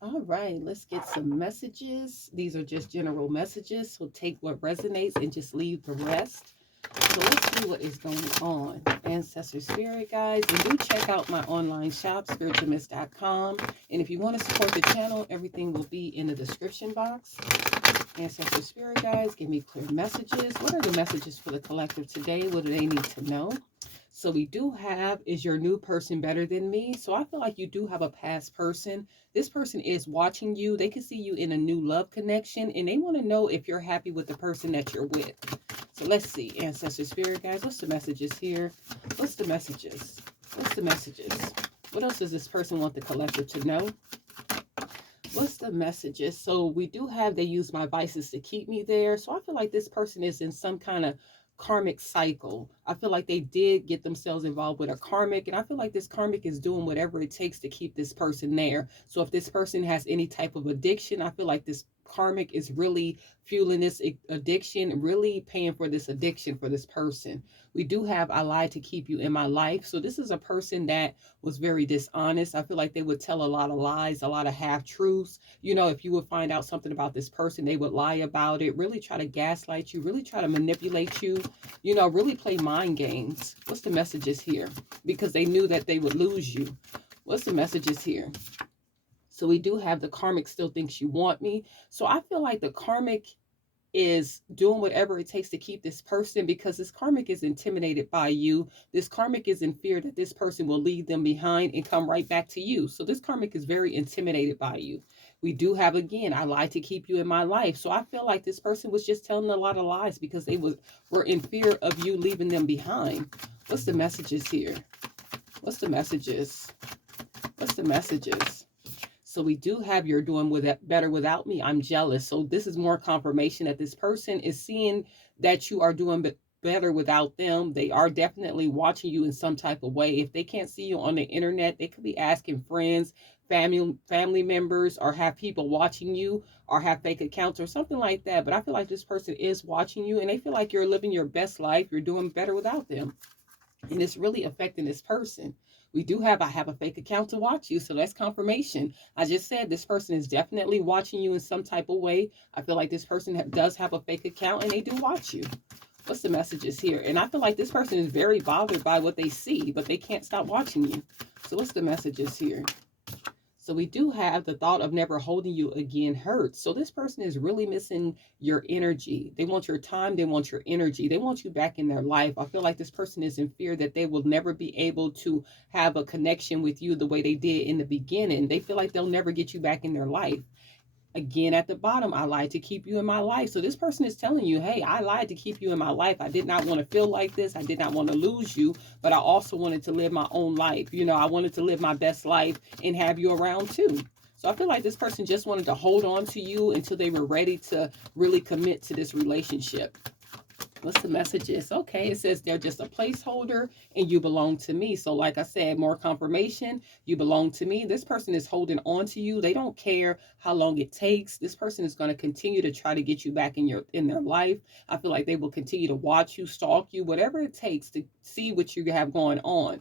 All right, let's get some messages. These are just general messages, so take what resonates and just leave the rest. So let's see what is going on. Ancestor Spirit guys, and do check out my online shop, SpiritualMs.com. And if you want to support the channel, everything will be in the description box. Ancestor Spirit guides, give me clear messages. What are the messages for the collective today? What do they need to know? So we do have, is your new person better than me? So I feel like you do have a past person. This person is watching you. They can see you in a new love connection, and they want to know if you're happy with the person that you're with. So let's see, Ancestor Spirit guys, what's the messages here? What's the messages? What's the messages? What else does this person want the collective to know? What's the messages? So we do have, they use my vices to keep me there. So I feel like this person is in some kind of karmic cycle. I feel like they did get themselves involved with a karmic, and I feel like this karmic is doing whatever it takes to keep this person there. So if this person has any type of addiction, I feel like this karmic is really fueling this addiction, really paying for this addiction for this person. We do have, I lied to keep you in my life. So this is a person that was very dishonest. I feel like they would tell a lot of lies, a lot of half truths. You know, if you would find out something about this person, they would lie about it, really try to gaslight you, really try to manipulate you, you know, really play mind games. What's the messages here? Because they knew that they would lose you. What's the messages here? So we do have the karmic still thinks you want me. So I feel like the karmic is doing whatever it takes to keep this person, because this karmic is intimidated by you. This karmic is in fear that this person will leave them behind and come right back to you. So this karmic is very intimidated by you. We do have, again, I lied to keep you in my life. So I feel like this person was just telling a lot of lies because they were in fear of you leaving them behind. What's the messages here? What's the messages? What's the messages? So we do have, you're doing with it better without me. I'm jealous. So this is more confirmation that this person is seeing that you are doing better without them. They are definitely watching you in some type of way. If they can't see you on the internet, they could be asking friends, family members, or have people watching you, or have fake accounts or something like that. But I feel like this person is watching you, and they feel like you're living your best life. You're doing better without them, and it's really affecting this person. We do have, I have a fake account to watch you, so that's confirmation. I just said this person is definitely watching you in some type of way. I feel like this person does have a fake account, and they do watch you. What's the messages here? And I feel like this person is very bothered by what they see, but they can't stop watching you. So what's the messages here? So we do have the thought of never holding you again hurts. So this person is really missing your energy. They want your time. They want your energy. They want you back in their life. I feel like this person is in fear that they will never be able to have a connection with you the way they did in the beginning. They feel like they'll never get you back in their life. Again, at the bottom, I lied to keep you in my life. So this person is telling you, hey, I lied to keep you in my life. I did not want to feel like this. I did not want to lose you, but I also wanted to live my own life. You know, I wanted to live my best life and have you around too. So I feel like this person just wanted to hold on to you until they were ready to really commit to this relationship. What's the messages? Okay, it says they're just a placeholder and you belong to me. So like I said, more confirmation, you belong to me. This person is holding on to you. They don't care how long it takes. This person is going to continue to try to get you back in their life. I feel like they will continue to watch you, stalk you, whatever it takes to see what you have going on.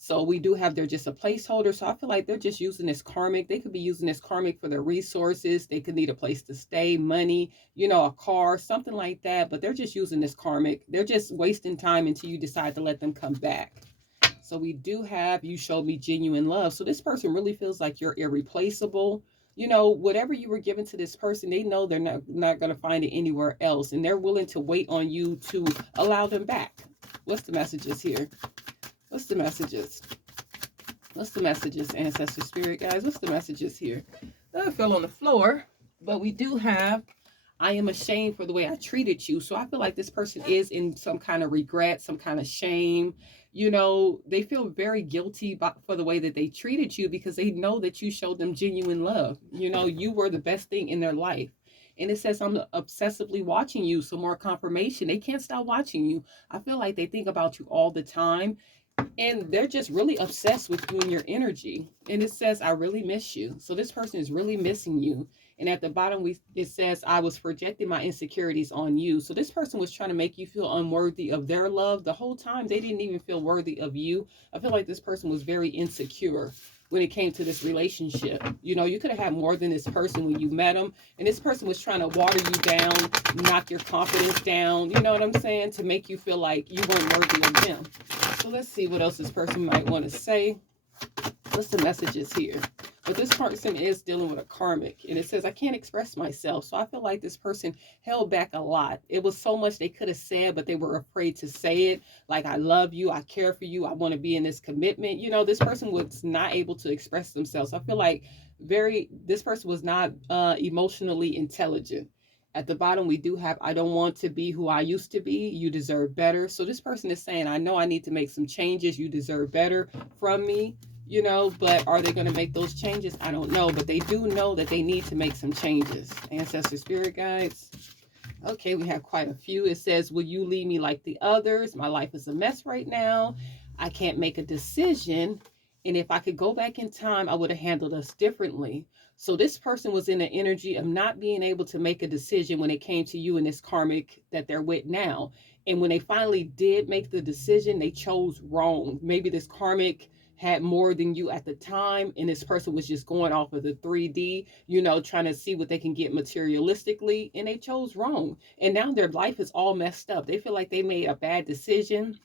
So we do have, they're just a placeholder. So I feel like they're just using this karmic. They could be using this karmic for their resources. They could need a place to stay, money, you know, a car, something like that. But they're just using this karmic. They're just wasting time until you decide to let them come back. So we do have, you showed me genuine love. So this person really feels like you're irreplaceable. You know, whatever you were given to this person, they know they're not going to find it anywhere else. And they're willing to wait on you to allow them back. What's the messages here? What's the messages? What's the messages, Ancestor Spirit guys? What's the messages here? I fell on the floor, but we do have, I am ashamed for the way I treated you. So I feel like this person is in some kind of regret, some kind of shame. You know, they feel very guilty for the way that they treated you because they know that you showed them genuine love. You know, you were the best thing in their life. And it says, I'm obsessively watching you. So more confirmation. They can't stop watching you. I feel like they think about you all the time, and they're just really obsessed with you and your energy. And it says, I really miss you. So this person is really missing you. And at the bottom, it says, I was projecting my insecurities on you. So this person was trying to make you feel unworthy of their love the whole time. They didn't even feel worthy of you. I feel like this person was very insecure. when it came to this relationship. You know, you could have had more than this person when you met them, and this person was trying to water you down, knock your confidence down, you know what I'm saying, to make you feel like you weren't worthy of them. So let's see what else this person might want to say. What's the messages here? But this person is dealing with a karmic, and it says, I can't express myself. So I feel like this person held back a lot. It was so much they could have said, but they were afraid to say it. Like, I love you, I care for you, I want to be in this commitment. You know, this person was not able to express themselves. I feel like this person was not emotionally intelligent. At the bottom, we do have, I don't want to be who I used to be. You deserve better. So this person is saying, I know I need to make some changes. You deserve better from me. You know, but are they going to make those changes? I don't know, but they do know that they need to make some changes. Ancestor spirit guides. Okay, we have quite a few. It says, will you leave me like the others? My life is a mess right now. I can't make a decision. And if I could go back in time, I would have handled us differently. So this person was in the energy of not being able to make a decision when it came to you and this karmic that they're with now. And when they finally did make the decision, they chose wrong. Maybe this karmic had more than you at the time, and this person was just going off of the 3D, you know, trying to see what they can get materialistically, and they chose wrong. And now their life is all messed up. They feel like they made a bad decision,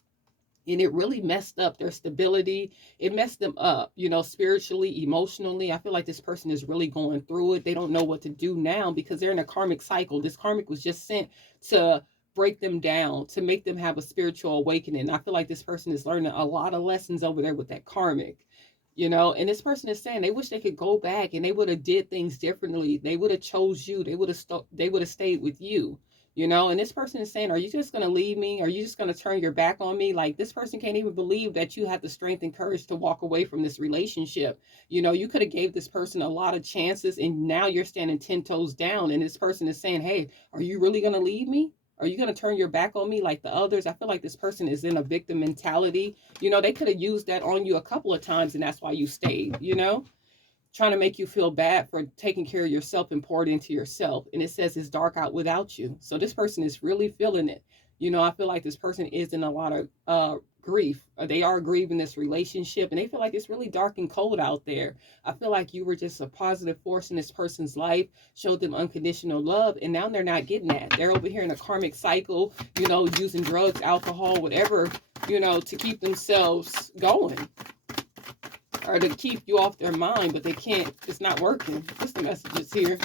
and it really messed up their stability. It messed them up, you know, spiritually, emotionally. I feel like this person is really going through it. They don't know what to do now because they're in a karmic cycle. This karmic was just sent to break them down, to make them have a spiritual awakening. I feel like this person is learning a lot of lessons over there with that karmic, you know. And this person is saying they wish they could go back and they would have did things differently. They would have chose you. They would have stayed with you, you know. And this person is saying, are you just going to leave me? Are you just going to turn your back on me? Like, this person can't even believe that you had the strength and courage to walk away from this relationship. You know, you could have gave this person a lot of chances, and now you're standing 10 toes down. And this person is saying, hey, are you really going to leave me? Are you going to turn your back on me like the others? I feel like this person is in a victim mentality. You know, they could have used that on you a couple of times, and that's why you stayed, you know, trying to make you feel bad for taking care of yourself and poured into yourself. And it says it's dark out without you. So this person is really feeling it. You know, I feel like this person is in a lot of grief. They are grieving this relationship, and they feel like it's really dark and cold out there. I feel like you were just a positive force in this person's life, showed them unconditional love, and now they're not getting that. They're over here in a karmic cycle, you know, using drugs, alcohol, whatever, you know, to keep themselves going or to keep you off their mind, but they can't. It's not working. What's the messages here?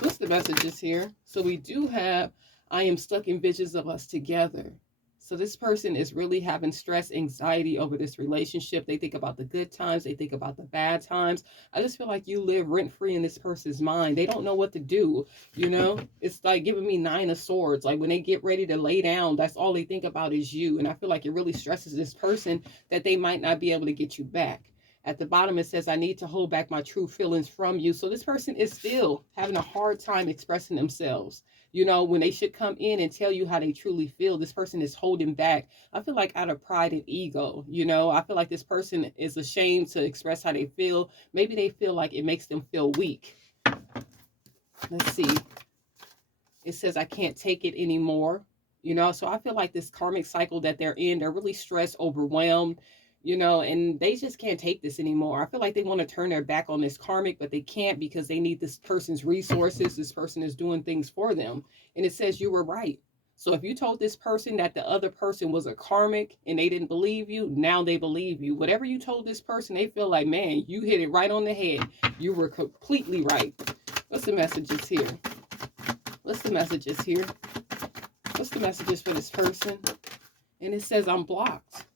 What's the messages here? So we do have, I am stuck in visions of us together. So this person is really having stress, anxiety over this relationship. They think about the good times. They think about the bad times. I just feel like you live rent-free in this person's mind. They don't know what to do, you know? It's like giving me 9 of swords. Like when they get ready to lay down, that's all they think about is you. And I feel like it really stresses this person that they might not be able to get you back. At the bottom, it says, I need to hold back my true feelings from you. So this person is still having a hard time expressing themselves. You know, when they should come in and tell you how they truly feel, this person is holding back. I feel like out of pride and ego, you know, I feel like this person is ashamed to express how they feel. Maybe they feel like it makes them feel weak. Let's see. It says, I can't take it anymore. You know, so I feel like this karmic cycle that they're in, they're really stressed, overwhelmed, you know, and they just can't take this anymore. I feel like they want to turn their back on this karmic, but they can't because they need this person's resources. This person is doing things for them. And it says you were right. So if you told this person that the other person was a karmic and they didn't believe you, now they believe you. Whatever you told this person, they feel like, man, you hit it right on the head. You were completely right. What's the messages here? What's the messages here? What's the messages for this person? And it says I'm blocked.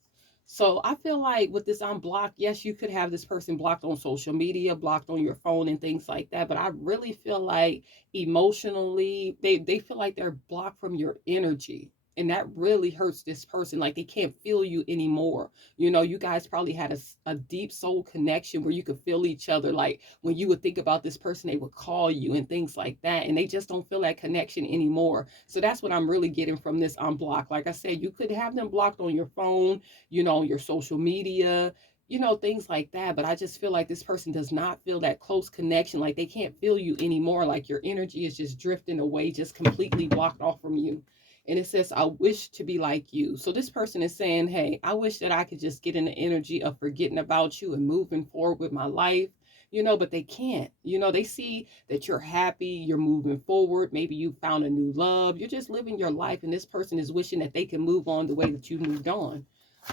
So I feel like with this I'm blocked, yes, you could have this person blocked on social media, blocked on your phone and things like that. But I really feel like emotionally, they feel like they're blocked from your energy. And that really hurts this person. Like they can't feel you anymore. You know, you guys probably had a deep soul connection where you could feel each other. Like when you would think about this person, they would call you and things like that. And they just don't feel that connection anymore. So that's what I'm really getting from this unblocked. Like I said, you could have them blocked on your phone, you know, your social media, you know, things like that. But I just feel like this person does not feel that close connection. Like they can't feel you anymore. Like your energy is just drifting away, just completely blocked off from you. And it says, I wish to be like you. So this person is saying, hey, I wish that I could just get in the energy of forgetting about you and moving forward with my life, but they can't. They see that you're happy, you're moving forward. Maybe you found a new love. You're just living your life. And this person is wishing that they can move on the way that you moved on.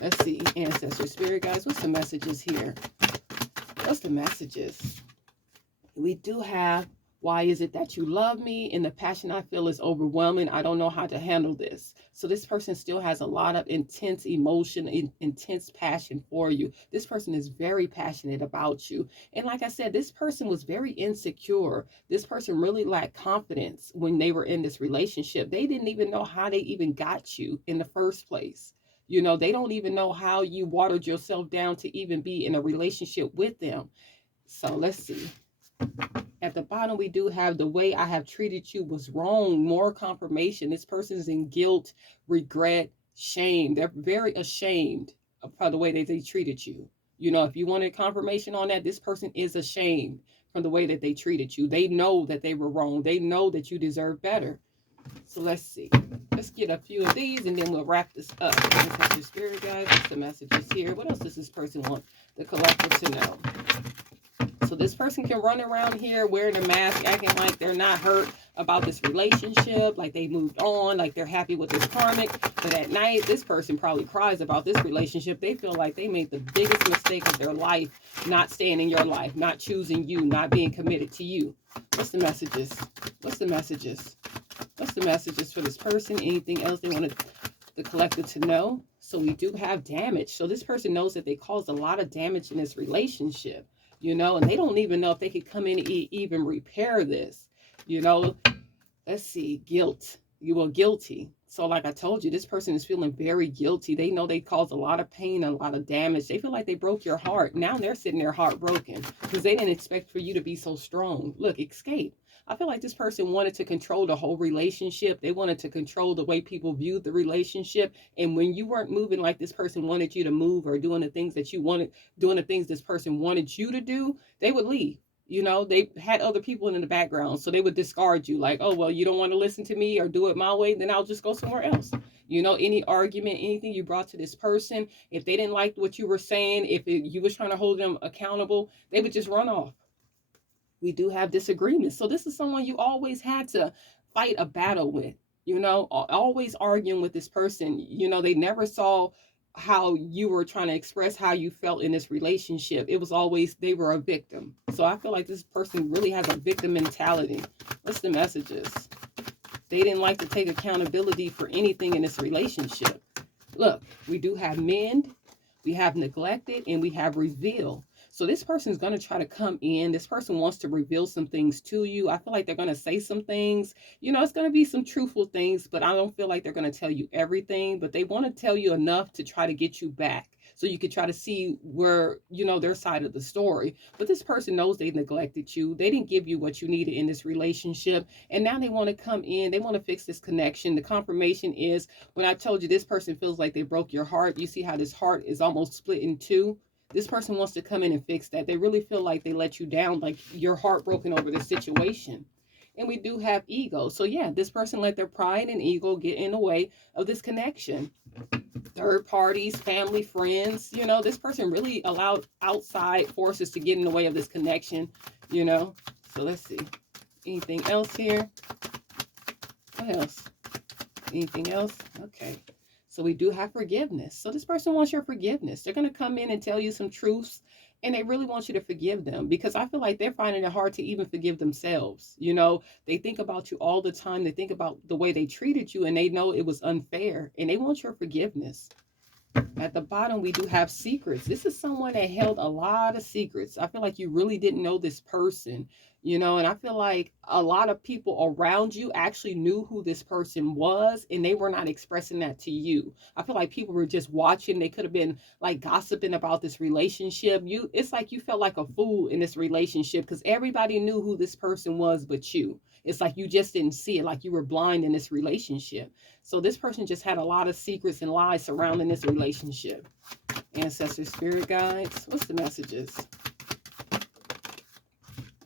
Let's see, ancestor spirit guys, what's the messages here? What's the messages? We do have, why is it that you love me? And the passion I feel is overwhelming. I don't know how to handle this. So this person still has a lot of intense emotion, intense passion for you. This person is very passionate about you. And like I said, this person was very insecure. This person really lacked confidence when they were in this relationship. They didn't even know how they even got you in the first place. They don't even know how you watered yourself down to even be in a relationship with them. So let's see. At the bottom, we do have, the way I have treated you was wrong. More confirmation. This person's in guilt, regret, shame. They're very ashamed of the way that they treated you. If you wanted confirmation on that, this person is ashamed from the way that they treated you. They know that they were wrong. They know that you deserve better. So let's see. Let's get a few of these and then we'll wrap this up. Ancestor spirit guys, what's the messages here? What else does this person want the collective to know? So this person can run around here wearing a mask, acting like they're not hurt about this relationship, like they moved on, like they're happy with this karmic. But at night, this person probably cries about this relationship. They feel like they made the biggest mistake of their life, not staying in your life, not choosing you, not being committed to you. What's the messages? What's the messages? What's the messages for this person? Anything else they wanted the collective to know? So we do have damage. So this person knows that they caused a lot of damage in this relationship. And they don't even know if they could come in and even repair this. Let's see, guilt. You are guilty. So like I told you, this person is feeling very guilty. They know they caused a lot of pain, a lot of damage. They feel like they broke your heart. Now they're sitting there heartbroken because they didn't expect for you to be so strong. Look, escape. I feel like this person wanted to control the whole relationship. They wanted to control the way people viewed the relationship. And when you weren't moving like this person wanted you to move, or doing the things that you wanted, doing the things this person wanted you to do, they would leave. They had other people in the background, so they would discard you. Like, oh, well, you don't want to listen to me or do it my way, then I'll just go somewhere else. Any argument, anything you brought to this person, if they didn't like what you were saying, you was trying to hold them accountable, they would just run off. We do have disagreements. So this is someone you always had to fight a battle with, always arguing with this person. They never saw how you were trying to express how you felt in this relationship. It was always they were a victim. So I feel like this person really has a victim mentality. What's the messages? They didn't like to take accountability for anything in this relationship. Look, we do have mend, we have neglected, and we have reveal. So this person is going to try to come in. This person wants to reveal some things to you. I feel like they're going to say some things. It's going to be some truthful things, but I don't feel like they're going to tell you everything. But they want to tell you enough to try to get you back, so you could try to see where, their side of the story. But this person knows they neglected you. They didn't give you what you needed in this relationship. And now they want to come in. They want to fix this connection. The confirmation is, when I told you this person feels like they broke your heart, you see how this heart is almost split in two? This person wants to come in and fix that. They really feel like they let you down, like you're heartbroken over this situation. And we do have ego. So yeah, this person let their pride and ego get in the way of this connection. Third parties, family, friends, this person really allowed outside forces to get in the way of this connection, So let's see. Anything else here? What else? Anything else? Okay. So we do have forgiveness. So this person wants your forgiveness. They're going to come in and tell you some truths, and they really want you to forgive them, because I feel like they're finding it hard to even forgive themselves. They think about you all the time. They think about the way they treated you, and they know it was unfair, and they want your forgiveness. At the bottom, we do have secrets. This is someone that held a lot of secrets. I feel like you really didn't know this person, and I feel like a lot of people around you actually knew who this person was, and they were not expressing that to you. I feel like people were just watching. They could have been like gossiping about this relationship. It's like you felt like a fool in this relationship because everybody knew who this person was but you. It's like you just didn't see it, like you were blind in this relationship. So this person just had a lot of secrets and lies surrounding this relationship. Ancestor spirit guides, what's the messages?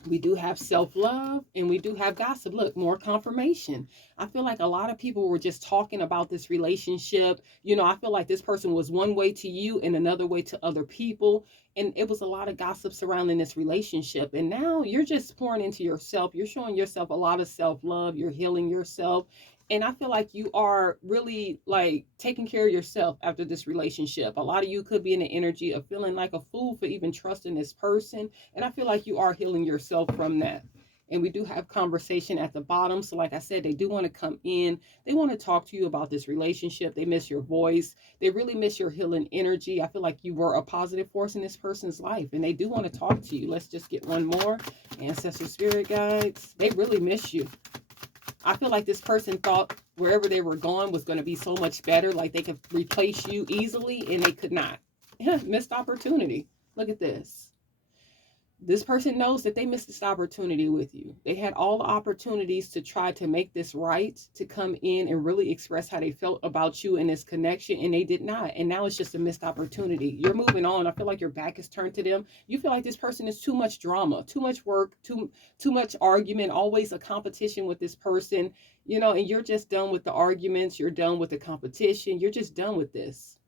We do have self-love and we do have gossip. Look, more confirmation. I feel like a lot of people were just talking about this relationship. You know, I feel like this person was one way to you and another way to other people. And it was a lot of gossip surrounding this relationship. And now you're just pouring into yourself. You're showing yourself a lot of self-love. You're healing yourself. And I feel like you are really like taking care of yourself after this relationship. A lot of you could be in the energy of feeling like a fool for even trusting this person, and I feel like you are healing yourself from that. And we do have conversation at the bottom. So like I said, they do want to come in. They want to talk to you about this relationship. They miss your voice. They really miss your healing energy. I feel like you were a positive force in this person's life. And they do want to talk to you. Let's just get one more. Ancestor spirit guides. They really miss you. I feel like this person thought wherever they were going was going to be so much better. Like they could replace you easily, and they could not. Missed opportunity. Look at this. This person knows that they missed this opportunity with you. They had all the opportunities to try to make this right, to come in and really express how they felt about you in this connection, and they did not. And now it's just a missed opportunity. You're moving on. I feel like your back is turned to them. You feel like this person is too much drama, too much work, too much argument, always a competition with this person, you know, and you're just done with the arguments. You're done with the competition. You're just done with this.